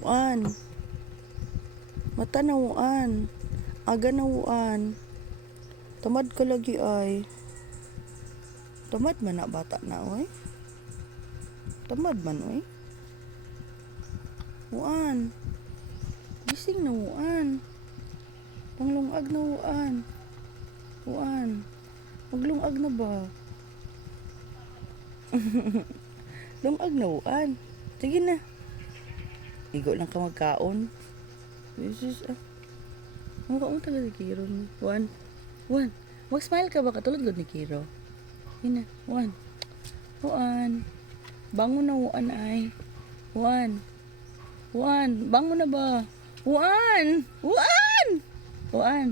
Uan. Mata na uan. Aga na uan. Tamad ka lagi ay. Tamad man na bata na oy. Tamad man oy. Uan. Gising na uan. Panglungag na uan. Uan. Maglungag na ba? Lungag na uan. Sige na. Igo lang ka magkaon. Jesus ah. Mukha mo talaga Kiro ni. Uan. Uan. Mag-smile ka ba? Katulad gud ni Kiro. Yun na. Uan. Uan. Bangon na uan ay. Uan. Uan. Bangon na ba? Uan. Uan. Uan.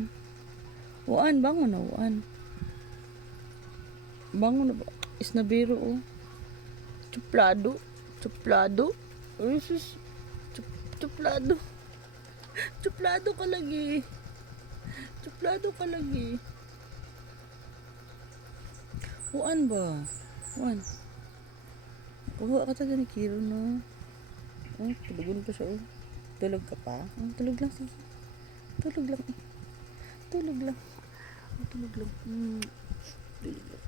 Uan. Bangon na uan. Bangon na ba? Is na biro oh. Chuplado. Chuplado. Jesus. Chuplado. Chuplado ka lagi. Chuplado ka lagi. Uan ba? Uan. Kuha ka taga ni Kiro no. Oh, tulugon pa siya oh. Tulog ka pa? Oh, tulog lang sige. Tulog lang eh. Tulog lang. Tulog lang. Tulog lang.